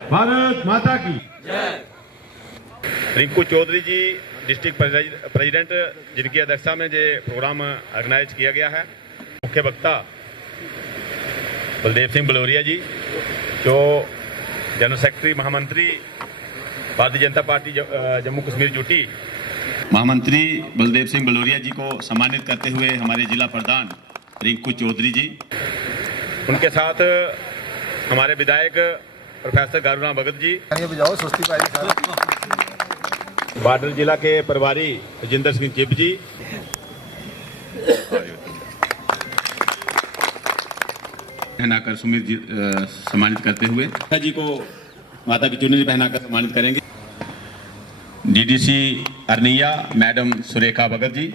भारत माता की। रिंकू चौधरी जी district president, जिनकी अध्यक्षता में ये प्रोग्राम ऑर्गेनाइज किया गया है। मुख्य वक्ता बलदेव सिंह बलोरिया जी, जो जनरल सेक्रेटरी महामंत्री भारतीय जनता पार्टी जम्मू कश्मीर यूटी। महामंत्री बलदेव सिंह बलोरिया जी को सम्मानित करते हुए हमारे जिला प्रधान रिंकू चौधरी जी, उनके साथ हमारे विधायक प्रोफेसर गारूराम भगत जी, बाडर जिला के प्रभारी राजेंद्र सिंह चिप जी, पहनाकर सुमित जी सम्मानित करते हुए जी को माता की चुनरी पहनाकर सम्मानित करेंगे। DDC Arniya madam Surekha Bhagat ji.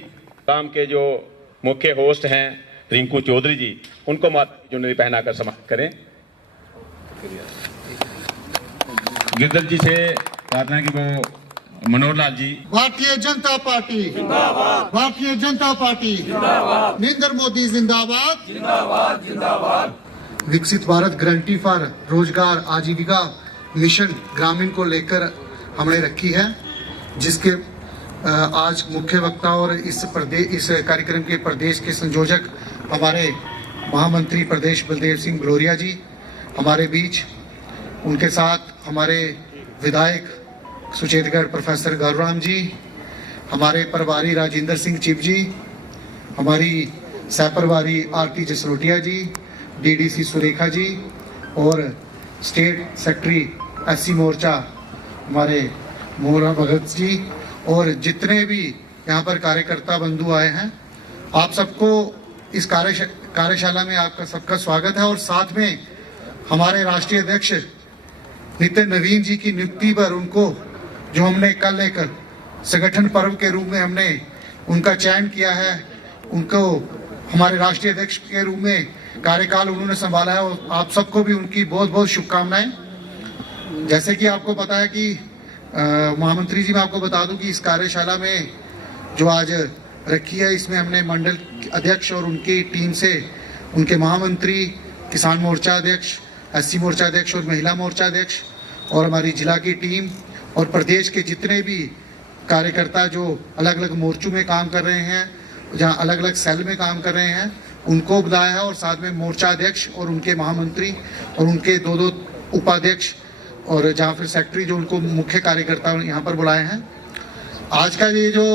काम के जो मुख्य होस्ट हैं रिंकू चौधरी जी, उनको माता की चुनरी पहनाकर सम्मानित करें। गिरधर जी से प्रार्थना की वो मनोहर लाल जी। भारतीय जनता पार्टी जिंदाबाद, भारतीय जनता पार्टी जिंदाबाद, नरेंद्र मोदी जिंदाबाद जिंदाबाद जिंदाबाद। विकसित भारत गारंटी फॉर रोजगार आजीविका मिशन ग्रामीण को लेकर हमने रखी है, जिसके आज मुख्य वक्ता और इस कार्यक्रम के प्रदेश के संयोजक हमारे महामंत्री प्रदेश बलदेव सिंह बलोरिया जी हमारे बीच, उनके साथ हमारे विधायक सुचेतगढ़ प्रोफेसर गारूराम जी, हमारे प्रभारी राजेंद्र सिंह चिप जी, हमारी सहप्रभारी आरती जसरोटिया जी, डीडीसी सुरेखा जी और स्टेट सेक्रेटरी एससी मोर्चा हमारे मोहरा भगत जी और जितने भी यहाँ पर कार्यकर्ता बंधु आए हैं, आप सबको इस कार्यशाला में आपका सबका स्वागत है। और साथ में हमारे राष्ट्रीय अध्यक्ष नितिन नवीन जी की नियुक्ति पर उनको जो हमने कल एक संगठन पर्व के रूप में हमने उनका चयन किया है, उनको हमारे राष्ट्रीय अध्यक्ष के रूप में कार्यकाल उन्होंने संभाला है और आप सबको भी उनकी बहुत बहुत शुभकामनाएं। जैसे कि आपको पता है कि महामंत्री जी, मैं आपको बता दूं कि इस कार्यशाला में जो आज रखी है, इसमें हमने मंडल अध्यक्ष और उनकी टीम से उनके महामंत्री, किसान मोर्चा अध्यक्ष, एससी मोर्चा अध्यक्ष और महिला मोर्चा अध्यक्ष और हमारी जिला की टीम और प्रदेश के जितने भी कार्यकर्ता जो अलग अलग मोर्चों में काम कर रहे हैं, जहां अलग अलग सेल में काम कर रहे हैं, उनको बुलाया है। और साथ में मोर्चा अध्यक्ष और उनके महामंत्री और उनके दो उपाध्यक्ष और जहाँ फिर सेक्रेटरी जो उनको मुख्य कार्यकर्ता यहाँ पर बुलाए हैं। आज का ये जो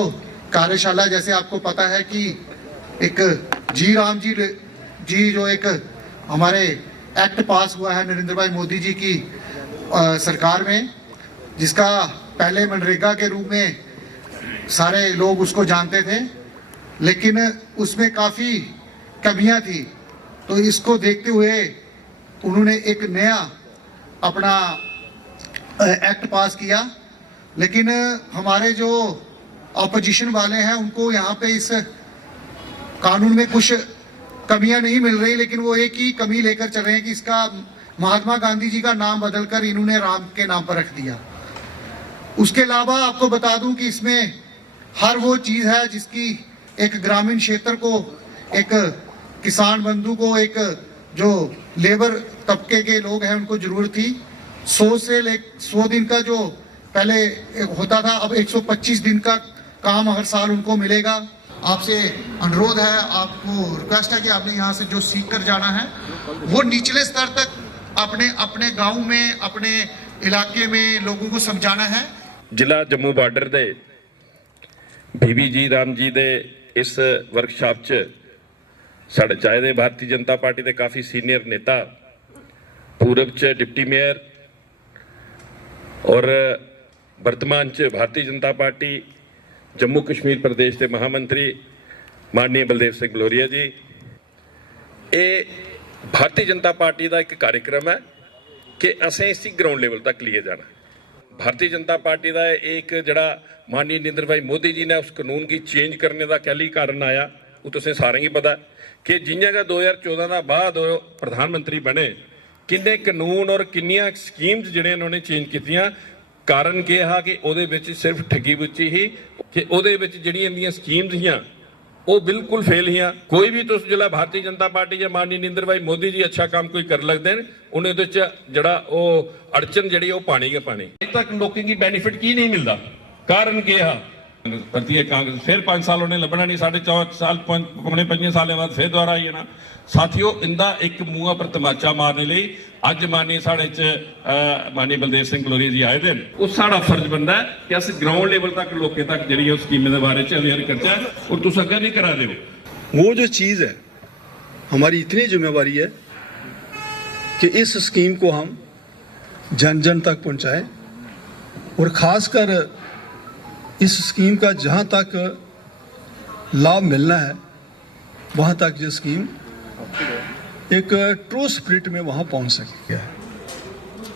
कार्यशाला, जैसे आपको पता है कि एक राम जी जो एक हमारे एक्ट पास हुआ है नरेंद्र भाई मोदी जी की सरकार में, जिसका पहले मनरेगा के रूप में सारे लोग उसको जानते थे, लेकिन उसमें काफ़ी कमियां थी। तो इसको देखते हुए उन्होंने एक नया अपना एक्ट पास किया, लेकिन हमारे जो ऑपोजिशन वाले हैं उनको यहाँ पे इस कानून में कुछ कमियां नहीं मिल रही, लेकिन वो एक ही कमी लेकर चल रहे हैं कि इसका महात्मा गांधी जी का नाम बदलकर इन्होंने राम के नाम पर रख दिया। उसके अलावा आपको बता दूं कि इसमें हर वो चीज है जिसकी एक ग्रामीण क्षेत्र को, एक किसान बंधु को, एक जो लेबर तबके के लोग हैं उनको जरूरत थी। 100 दिन का जो पहले होता था, अब 125 दिन का काम हर साल उनको मिलेगा। आपसे अनुरोध है, आपको रिक्वेस्ट है कि आपने यहाँ से जो सीख कर जाना है वो निचले स्तर तक अपने अपने गांव में, अपने इलाके में लोगों को समझाना है। जिला जम्मू बार्डर दे बीबी जी राम जी दे इस वर्कशॉप च साढ़े चाहे दे भारतीय जनता पार्टी के काफ़ी सीनियर नेता, पूरब च डिप्टी मेयर और वर्तमान च भारतीय जनता पार्टी जम्मू कश्मीर प्रदेश के महामंत्री माननीय बलदेव सिंह बलोरिया जी। ये भारतीय जनता पार्टी का एक कार्यक्रम है कि असें इसी ग्राउंड लेवल तक लिए जाना। भारतीय जनता पार्टी का एक जड़ा माननीय नरेंद्र भाई मोदी जी ने उस कानून की चेंज करने का कैली कारण आया, वो तुसें सारें ही पता कि जियां का 2014 का बाद प्रधानमंत्री बने, किन्ने कानून और किन्नियां स्कीम्स जिहड़े उन्होंने चेंज कीतियां। कारण क्या है कि उहदे विच सिर्फ ठगी बुच्ची ही कि उहदे विच जिहड़ियां इंदियां स्कीम्स हियां ਉਹ ਬਿਲਕੁਲ ਫੇਲ ਹੀ ਆ। ਕੋਈ ਵੀ ਤੁਸੀਂ ਜਿਹੜਾ ਭਾਰਤੀ ਜਨਤਾ ਪਾਰਟੀ ਜਾਂ ਮਾਨਨੀ ਨਰਿੰਦਰ ਭਾਈ ਮੋਦੀ ਜੀ ਅੱਛਾ ਕੰਮ ਕੋਈ ਕਰ ਲੱਗਦੇ ਨੇ ਉਹਨੇ ਉਹਦੇ ਚ ਜਿਹੜਾ ਉਹ ਅੜਚਨ ਜਿਹੜੀ ਉਹ ਪਾਣੀ ਕੇ ਪਾਣੀ ਅਜੇ ਤੱਕ ਲੋਕਾਂ ਦੀ ਬੈਨੀਫਿਟ ਕੀ ਨਹੀਂ ਮਿਲਦਾ। ਕਾਰਨ ਕੀ ਆ? ਪ੍ਰਤੀ ਕਾਂਗਰਸ ਫਿਰ 5 ਸਾਲ ਉਹਨੇ ਲੱਭਣਾ ਨਹੀਂ, 4.5 ਸਾਲ ਪੌਣੇ 5 ਸਾਲਾਂ ਬਾਅਦ ਫਿਰ ਦੁਬਾਰਾ ਆਈ ਜਾਣਾ। ਸਾਥੀਓ ਇੰਦਾ ਇੱਕ ਮੂੰਹਾਂ ਪਰ ਤਮਾਚਾ ਮਾਰਨੇ ਲਈ ਅੱਜ ਮਾਨੀ ਸਾਡੇ ਚ ਮਾਨੀ ਬਲਦੇਵ ਸਿੰਘ ਗਲੋਰੀਆ ਜੀ ਆਏ ਦਿਨ ਉਹ ਸਾਡਾ ਫਰਜ਼ ਬਣਦਾ ਕਿ ਅਸੀਂ ग्राउंड लेवल तक लोगों तक जी स्कीमें के बारे में अवेयर करते हैं और तुम अगर नहीं करा दो। वो जो चीज़ है हमारी इतनी जिम्मेवारी है कि इस स्कीम को हम जन जन तक पहुंचाएं और ख़ासकर इस स्कीम का जहां तक लाभ मिलना है वहां तक ये स्कीम एक ट्रू स्पिरिट में वहां पहुंच सके।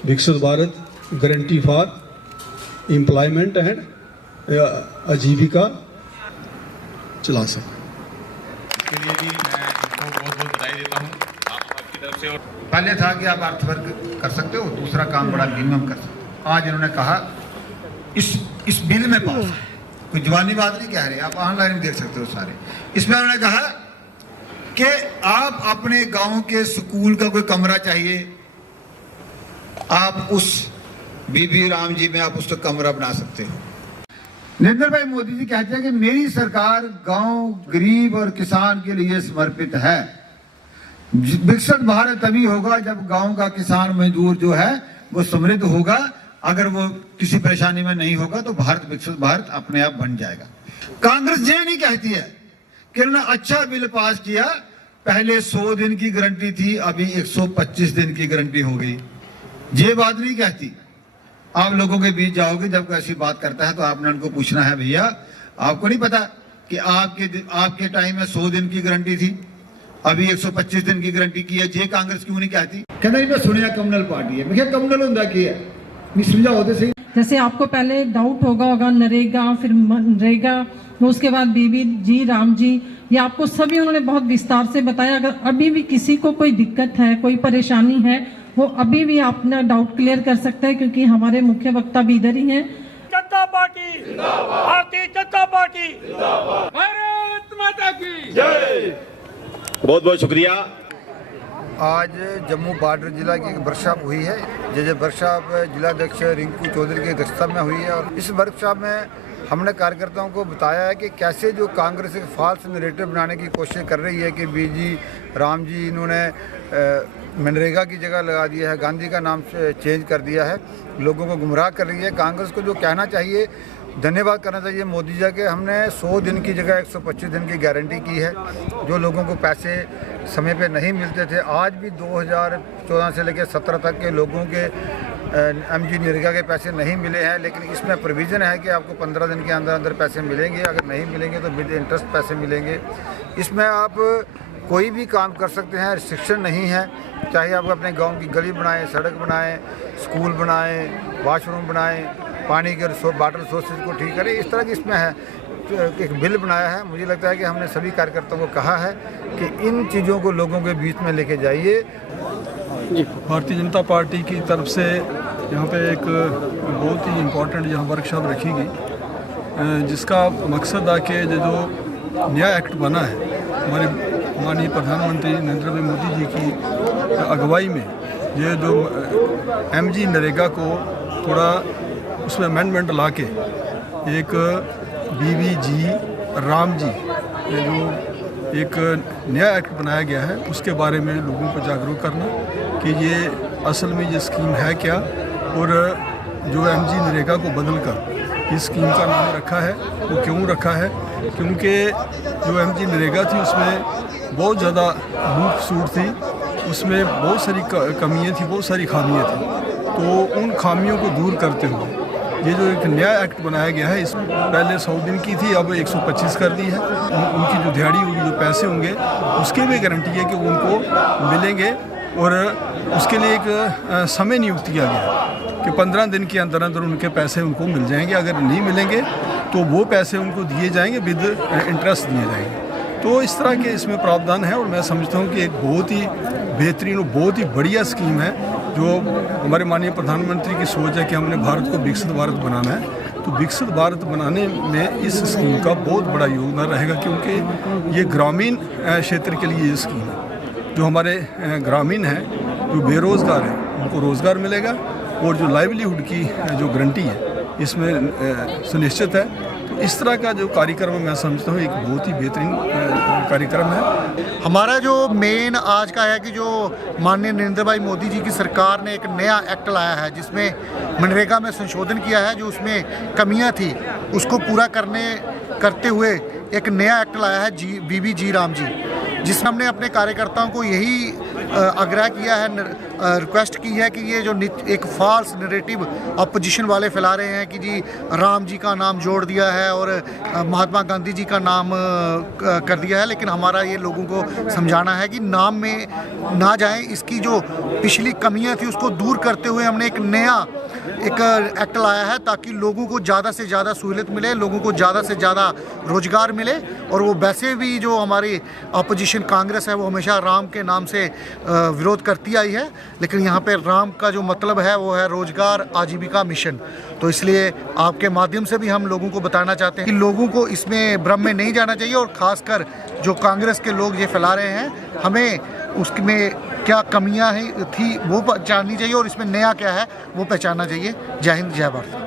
विकसित Bharat guarantee for employment and आजीविका चला सके। के लिए भी मैं इनको बहुत बहुत बधाई देता हूँ आपकी तरफ से। और पहले था कि आप अर्थवर्क कर सकते हो, दूसरा काम बड़ा मिनिमम कर सकते हो। आज इन्होंने कहा इस बिल में पास है, कोई जवानी बात नहीं कह रहे, आप ऑनलाइन देख सकते हो सारे। इसमें उन्होंने कहा कि आप अपने गांव के स्कूल का कोई कमरा चाहिए, आप उस बीबी राम जी में आप उसका कमरा बना सकते हो। नरेंद्र भाई मोदी जी कहते हैं कि मेरी सरकार गांव गरीब और किसान के लिए समर्पित है। विकसित भारत तभी होगा जब गांव का किसान मजदूर जो है वो समृद्ध होगा। अगर वो किसी परेशानी में नहीं होगा तो भारत विकसित भारत अपने आप बन जाएगा। कांग्रेस ये नहीं कहती है कि उन्होंने अच्छा बिल पास किया, पहले 100 दिन की गारंटी थी, अभी 125 दिन की गारंटी हो गई। ये बात नहीं कहती। आप लोगों के बीच जाओगे जब कोई ऐसी बात करता है तो आपने उनको पूछना है, भैया आपको नहीं पता कि आपके टाइम में 100 दिन की गारंटी थी, अभी 125 दिन की गारंटी की है। ये कांग्रेस क्यों नहीं कहती? कहना मैं सुनिया कम्युनल पार्टी है, मैं कम्युनल होता की है, नहीं समझाओ तो सही। जैसे आपको पहले डाउट होगा नरेगा, फिर मनरेगा, उसके बाद बीबी जी राम जी, ये आपको सभी उन्होंने बहुत विस्तार से बताया। अगर अभी भी किसी को कोई दिक्कत है, कोई परेशानी है, वो अभी भी अपना डाउट क्लियर कर सकता है, क्योंकि हमारे मुख्य वक्ता भी इधर ही हैं। जनता पार्टी जिंदाबाद, भारतीय जनता पार्टी जिंदाबाद, भारत माता की जय। बहुत बहुत शुक्रिया। आज जम्मू बॉर्डर जिला की एक वर्कशॉप हुई है, जो वर्कशॉप जिलाध्यक्ष रिंकू चौधरी की अध्यक्षता में हुई है। और इस वर्कशॉप में हमने कार्यकर्ताओं को बताया है कि कैसे जो कांग्रेस एक फॉल्स नैरेटिव बनाने की कोशिश कर रही है कि बीजी राम जी इन्होंने मनरेगा की जगह लगा दिया है, गांधी का नाम चेंज कर दिया है, लोगों को गुमराह कर रही है। कांग्रेस को जो कहना चाहिए, धन्यवाद करना चाहिए मोदी जी के, हमने 100 दिन की जगह 125 दिन की गारंटी की है। जो लोगों को पैसे समय पे नहीं मिलते थे, आज भी 2014 से लेकर 17 तक के लोगों के एमजी नरेगा के पैसे नहीं मिले हैं, लेकिन इसमें प्रोविज़न है कि आपको 15 दिन के अंदर अंदर पैसे मिलेंगे। अगर नहीं मिलेंगे तो विद इंटरेस्ट पैसे मिलेंगे। इसमें आप कोई भी काम कर सकते हैं, रिस्ट्रिक्शन नहीं है। चाहे आप अपने गांव की गली बनाएं, सड़क बनाएं, स्कूल बनाएं, वॉशरूम बनाएं, पानी के वाटर सोर्सेज को ठीक करें, इस तरह की इसमें है। एक बिल बनाया है। मुझे लगता है कि हमने सभी कार्यकर्ताओं को कहा है कि इन चीज़ों को लोगों के बीच में लेके जाइए। भारतीय जनता पार्टी की तरफ से यहाँ पे एक बहुत ही इम्पोर्टेंट यहाँ वर्कशॉप रखी गई, जिसका मकसद आके जो नया एक्ट बना है हमारे माननीय प्रधानमंत्री नरेंद्र भाई मोदी जी की अगुवाई में, ये जो एमजी नरेगा को थोड़ा उसमें अमेंडमेंट ला के एक बीबी जी राम जी, ये जो एक नया एक्ट बनाया गया है उसके बारे में लोगों को जागरूक करना कि ये असल में ये स्कीम है क्या, और जो एमजी नरेगा को बदलकर इस स्कीम का नाम रखा है वो क्यों रखा है। क्योंकि जो एमजी नरेगा थी उसमें बहुत ज़्यादा लूट सूट थी, उसमें बहुत सारी कमियाँ थी, बहुत सारी खामियाँ थी। तो उन खामियों को दूर करते हुए ये जो एक नया एक्ट बनाया गया है, इस पहले 100 दिन की थी, अब 125 कर दी है। उनकी जो दिहाड़ी होगी, जो पैसे होंगे, उसकी भी गारंटी है कि उनको मिलेंगे। और उसके लिए एक समय नियुक्त किया गया कि 15 दिन के अंदर अंदर उनके पैसे उनको मिल जाएंगे। अगर नहीं मिलेंगे तो वो पैसे उनको दिए जाएंगे, विद इंटरेस्ट दिए जाएंगे। तो इस तरह के इसमें प्रावधान है और मैं समझता हूँ कि एक बहुत ही बेहतरीन और बहुत ही बढ़िया स्कीम है जो हमारे माननीय प्रधानमंत्री की सोच है कि हमने भारत को विकसित भारत बनाना है। तो विकसित भारत बनाने में इस स्कीम का बहुत बड़ा योगदान रहेगा, क्योंकि ये ग्रामीण क्षेत्र के लिए ये स्कीम है। जो हमारे ग्रामीण हैं, जो बेरोज़गार हैं, उनको रोज़गार मिलेगा, और जो लाइवलीहुड की जो गारंटी है इसमें सुनिश्चित है। तो इस तरह का जो कार्यक्रम मैं समझता हूँ एक बहुत ही बेहतरीन कार्यक्रम है। हमारा जो मेन आज का है कि जो माननीय नरेंद्र भाई मोदी जी की सरकार ने एक नया एक्ट लाया है, जिसमें मनरेगा में संशोधन किया है। जो उसमें कमियां थी उसको पूरा करते हुए एक नया एक्ट लाया है बीबी जी राम जी, जिसमें हमने अपने कार्यकर्ताओं को यही आग्रह किया है, रिक्वेस्ट की है कि ये जो एक फॉल्स नैरेटिव अपोजिशन वाले फैला रहे हैं कि जी राम जी का नाम जोड़ दिया है और महात्मा गांधी जी का नाम कर दिया है, लेकिन हमारा ये लोगों को समझाना है कि नाम में ना जाएं। इसकी जो पिछली कमियां थी उसको दूर करते हुए हमने एक नया एक्ट लाया है, ताकि लोगों को ज़्यादा से ज़्यादा सहूलियत मिले, लोगों को ज़्यादा से ज़्यादा रोज़गार मिले। और वो वैसे भी जो हमारी अपोजिशन कांग्रेस है वो हमेशा राम के नाम से विरोध करती आई है, लेकिन यहाँ पे राम का जो मतलब है वो है रोजगार आजीविका मिशन। तो इसलिए आपके माध्यम से भी हम लोगों को बताना चाहते हैं कि लोगों को इसमें भ्रम में नहीं जाना चाहिए, और ख़ासकर जो कांग्रेस के लोग ये फैला रहे हैं, हमें उसमें क्या कमियां थी वो पहचाननी चाहिए और इसमें नया क्या है वो पहचानना चाहिए। जय हिंद, जय भारत।